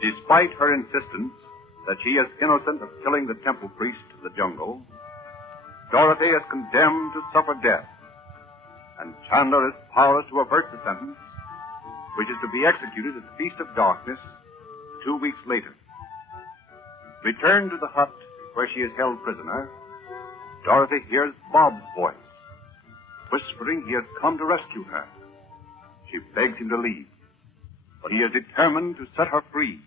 Despite her insistence that she is innocent of killing the temple priest of the jungle, Dorothy is condemned to suffer death, and Chandler is powerless to avert the sentence, which is to be executed at the Feast of Darkness 2 weeks later. Returned to the hut where she is held prisoner, Dorothy hears Bob's voice, whispering he has come to rescue her. She begs him to leave, but he is determined to set her free.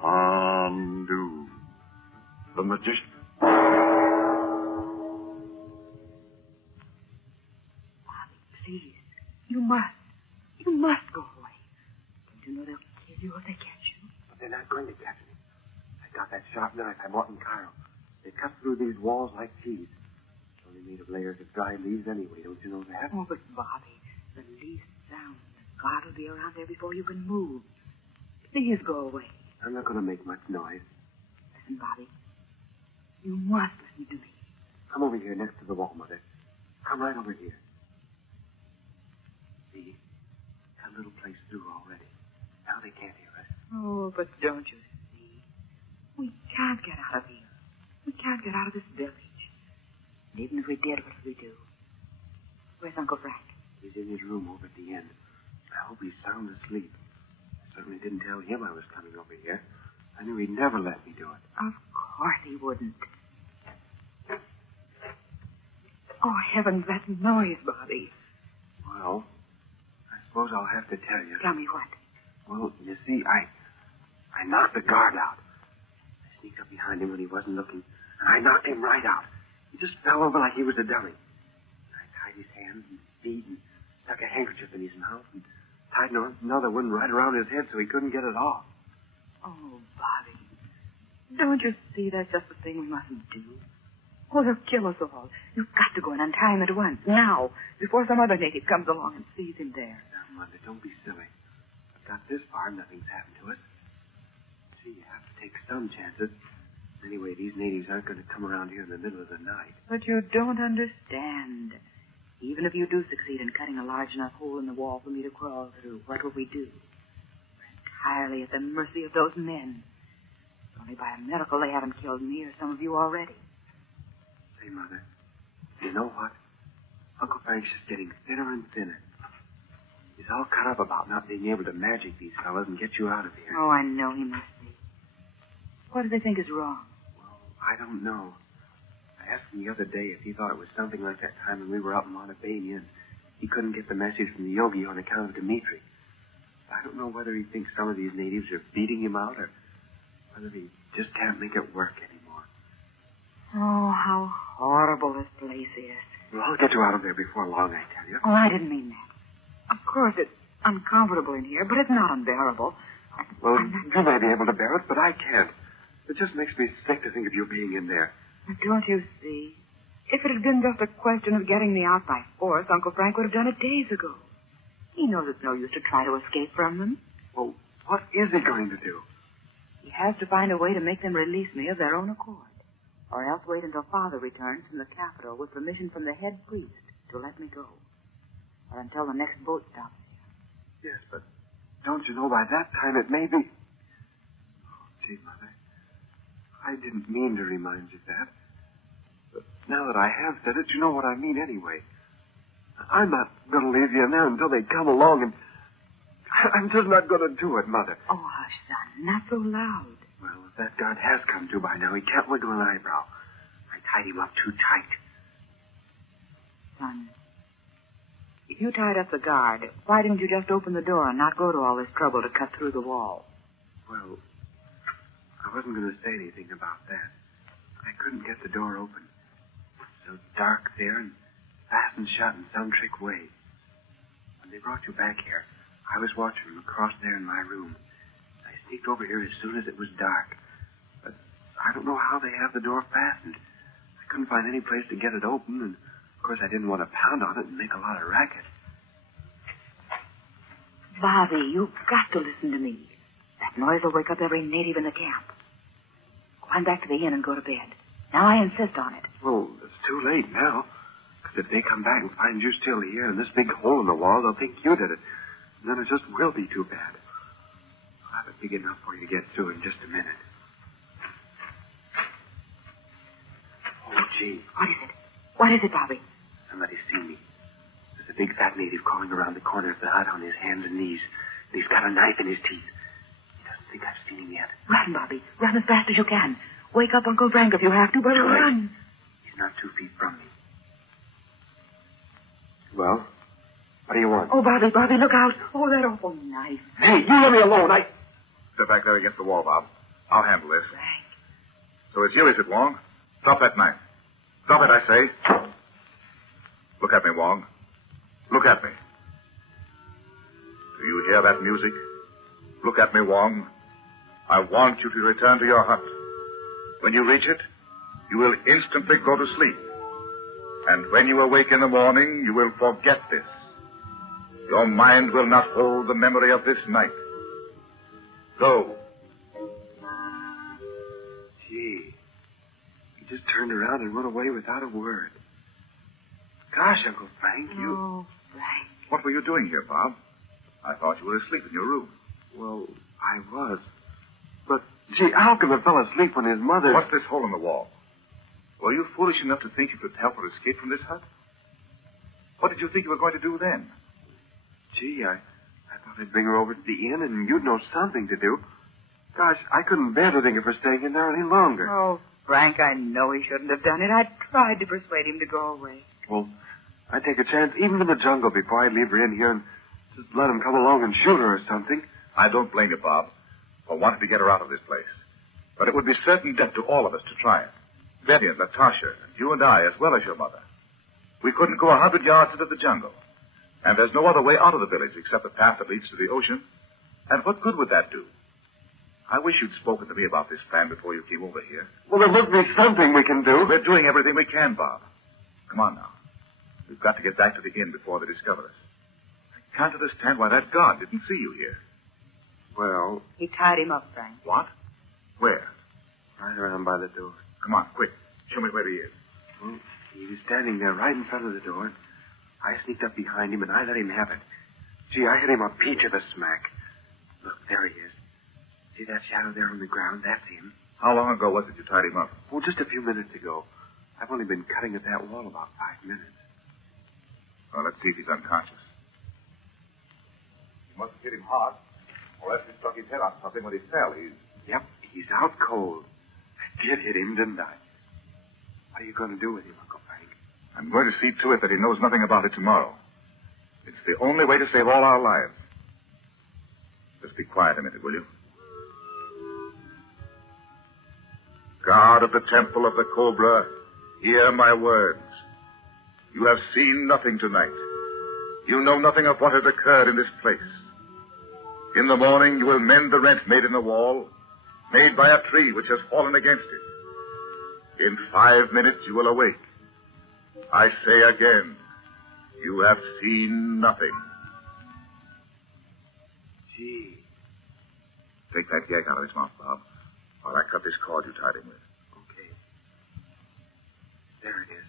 Chandu, the magician. Bobby, please. You must go away. Don't you know they'll kill you if they catch you? But they're not going to catch me. I got that sharp knife I bought in Cairo. They cut through these walls like cheese. It's only made of layers of dry leaves anyway, don't you know that? Oh, but Bobby, the least sound, the guard will be around there before you can move. Please go away. I'm not going to make much noise. Listen, Bobby. You must listen to me. Come over here next to the wall, Mother. Come right over here. See? That little place through already. Now they can't hear us. Oh, but don't you see? We can't get out of here. We can't get out of this village. And even if we did, what do we do? Where's Uncle Frank? He's in his room over at the end. I hope he's sound asleep. I certainly didn't tell him I was coming over here. I knew he'd never let me do it. Of course he wouldn't. Oh, heavens, that noise, Bobby. Well, I suppose I'll have to tell you. Tell me what? Well, you see, I knocked the guard out. I sneaked up behind him when he wasn't looking, and I knocked him right out. He just fell over like he was a dummy. I tied his hands and feet and stuck a handkerchief in his mouth and tied another one right around his head so he couldn't get it off. Oh, Bobby. Don't you see that's just the thing we mustn't do? Oh, they'll kill us all. You've got to go and untie him at once, now, before some other native comes along and sees him there. Now, Mother, don't be silly. I've got this far, nothing's happened to us. See, you have to take some chances. Anyway, these natives aren't going to come around here in the middle of the night. But you don't understand. Even if you do succeed in cutting a large enough hole in the wall for me to crawl through, what will we do? We're entirely at the mercy of those men. Only by a miracle they haven't killed me or some of you already. Say, Mother, you know what? Uncle Frank's just getting thinner and thinner. He's all cut up about not being able to magic these fellas and get you out of here. Oh, I know he must be. What do they think is wrong? Well, I don't know. I asked him the other day if he thought it was something like that time when we were up in Montebania and he couldn't get the message from the yogi on account of Dimitri. I don't know whether he thinks some of these natives are beating him out or whether he just can't make it work anymore. Oh, how horrible this place is. Well, I'll get you out of there before long, I tell you. Oh, I didn't mean that. Of course, it's uncomfortable in here, but it's not unbearable. Well, you may be able to bear it, but I can't. It just makes me sick to think of you being in there. Don't you see? If it had been just a question of getting me out by force, Uncle Frank would have done it days ago. He knows it's no use to try to escape from them. Well, what is he going to do? He has to find a way to make them release me of their own accord. Or else wait until Father returns from the capital with permission from the head priest to let me go. Or until the next boat stops here. Yes, but don't you know by that time it may be... Oh, gee, Mother. I didn't mean to remind you of that. But now that I have said it, you know what I mean anyway. I'm not going to leave you in there until they come along, and I'm just not going to do it, Mother. Oh, hush, son. Not so loud. Well, if that guard has come to by now, he can't wiggle an eyebrow. I tied him up too tight. Son, if you tied up the guard, why didn't you just open the door and not go to all this trouble to cut through the wall? Well, I wasn't going to say anything about that. I couldn't get the door open. It was so dark there and fastened shut in some trick way. When they brought you back here, I was watching them across there in my room. I sneaked over here as soon as it was dark. But I don't know how they have the door fastened. I couldn't find any place to get it open, and of course I didn't want to pound on it and make a lot of racket. Bobby, you've got to listen to me. That noise will wake up every native in the camp. Go on back to the inn and go to bed. Now I insist on it. Well, it's too late now. Because if they come back and find you still here in this big hole in the wall, they'll think you did it. And then it just will be too bad. I'll have it big enough for you to get through in just a minute. Oh, gee. What is it? What is it, Bobby? Somebody's seen me. There's a big fat native crawling around the corner of the hut on his hands and knees. And he's got a knife in his teeth. He doesn't think I've seen him yet. Run, Bobby. Run as fast as you can. Wake up Uncle Frank if you have to, but run. He's not 2 feet from me. Well, what do you want? Oh, Bobby, look out. Oh, that awful knife. Hey, you let me alone. Step back there against the wall, Bob. I'll handle this. Frank. So it's you, is it, Wong? Drop that knife. Drop it, I say. Look at me, Wong. Look at me. Do you hear that music? Look at me, Wong. I want you to return to your hut. When you reach it, you will instantly go to sleep. And when you awake in the morning, you will forget this. Your mind will not hold the memory of this night. Go. Gee. He just turned around and went away without a word. Gosh, Uncle Frank, you... Oh, Frank. What were you doing here, Bob? I thought you were asleep in your room. Well, I was. But, gee, how can a fellow sleep when his mother... What's this hole in the wall? Were you foolish enough to think you could help her escape from this hut? What did you think you were going to do then? Gee, I thought I'd bring her over to the inn and you'd know something to do. Gosh, I couldn't bear to think of her staying in there any longer. Oh, Frank, I know he shouldn't have done it. I tried to persuade him to go away. Well, I'd take a chance even in the jungle before I'd leave her in here and just let him come along and shoot her or something. I don't blame you, Bob, for wanting to get her out of this place. But it would be certain death to all of us to try it. Betty and Natasha, and you and I, as well as your mother. We couldn't go 100 yards into the jungle. And there's no other way out of the village except the path that leads to the ocean. And what good would that do? I wish you'd spoken to me about this plan before you came over here. Well, there must be something we can do. We're doing everything we can, Bob. Come on now. We've got to get back to the inn before they discover us. I can't understand why that guard didn't see you here. Well... He tied him up, Frank. What? Where? Right around by the door. Come on, quick. Show me where he is. Well, he was standing there right in front of the door. I sneaked up behind him and I let him have it. Gee, I hit him a peach of a smack. Look, there he is. See that shadow there on the ground? That's him. How long ago was it you tied him up? Oh, just a few minutes ago. I've only been cutting at that wall about 5 minutes. Well, let's see if he's unconscious. You must have hit him hard, or else he struck his head on something when he fell. Yep, he's out cold. I did hit him, didn't I? What are you going to do with him, Uncle Frank? I'm going to see to it that he knows nothing about it tomorrow. It's the only way to save all our lives. Just be quiet a minute, will you? God of the temple of the Cobra, hear my words. You have seen nothing tonight. You know nothing of what has occurred in this place. In the morning, you will mend the rent made in the wall, made by a tree which has fallen against it. In 5 minutes, you will awake. I say again, you have seen nothing. Gee. Take that gag out of his mouth, Bob, while I cut this cord you tied him with. Okay. There it is.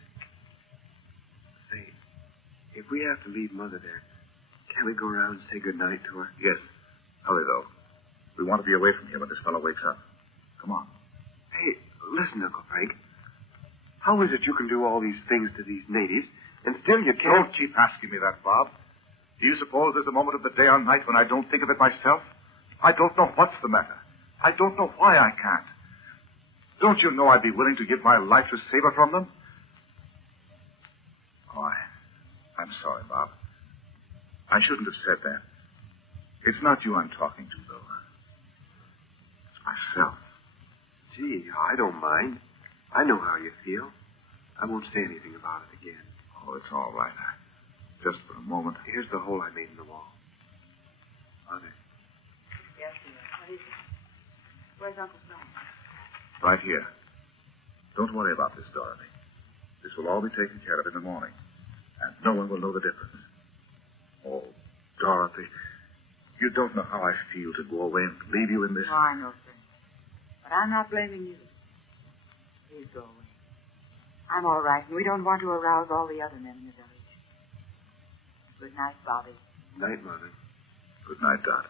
Say, if we have to leave Mother there, can't we go around and say goodnight to her? Yes. Hurry, though. We want to be away from here when this fellow wakes up. Come on. Hey, listen, Uncle Frank. How is it you can do all these things to these natives, and still you can't... Don't keep asking me that, Bob. Do you suppose there's a moment of the day or night when I don't think of it myself? I don't know what's the matter. I don't know why I can't. Don't you know I'd be willing to give my life to save her from them? Oh, I'm sorry, Bob. I shouldn't have said that. It's not you I'm talking to, though. It's myself. Gee, I don't mind. I know how you feel. I won't say anything about it again. Oh, it's all right. Just for a moment. Here's the hole I made in the wall. Mother. Yes, dear. What is it? Where's Uncle Frank? Right here. Don't worry about this, Dorothy. This will all be taken care of in the morning. And no one will know the difference. Oh, Dorothy, you don't know how I feel to go away and leave you in this... Oh, I know, sir. But I'm not blaming you. Please go away. I'm all right, and we don't want to arouse all the other men in the village. Good night, Bobby. Night, Mother. Good night, Dot.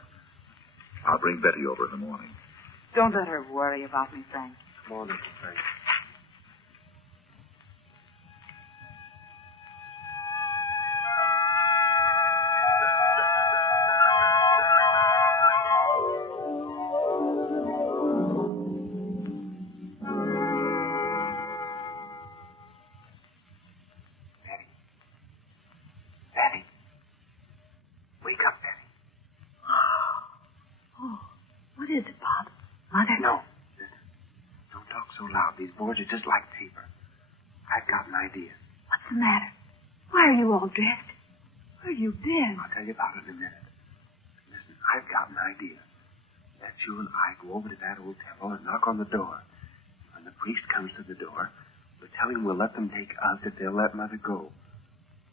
I'll bring Betty over in the morning. Don't let her worry about me, Frank. Come on, Mr. Frank. Betty. Wake up, Betty. Oh, what is it, Bob? Mother? No. Listen. Don't talk so loud. These boards are just like paper. I've got an idea. What's the matter? Why are you all dressed? Where have you been? I'll tell you about it in a minute. Listen, I've got an idea. Let you and I go over to that old temple and knock on the door. When the priest comes to the door, we'll tell him we'll let them take us if they'll let Mother go.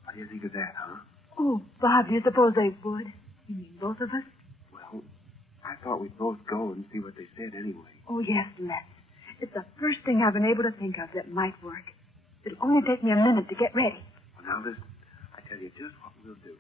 What do you think of that, huh? Oh, Bob, do you suppose they would? You mean both of us? Well, I thought we'd both go and see what they said anyway. Oh, yes, let's. It's the first thing I've been able to think of that might work. It'll only take me a minute to get ready. Well, now listen. I tell you just what we'll do.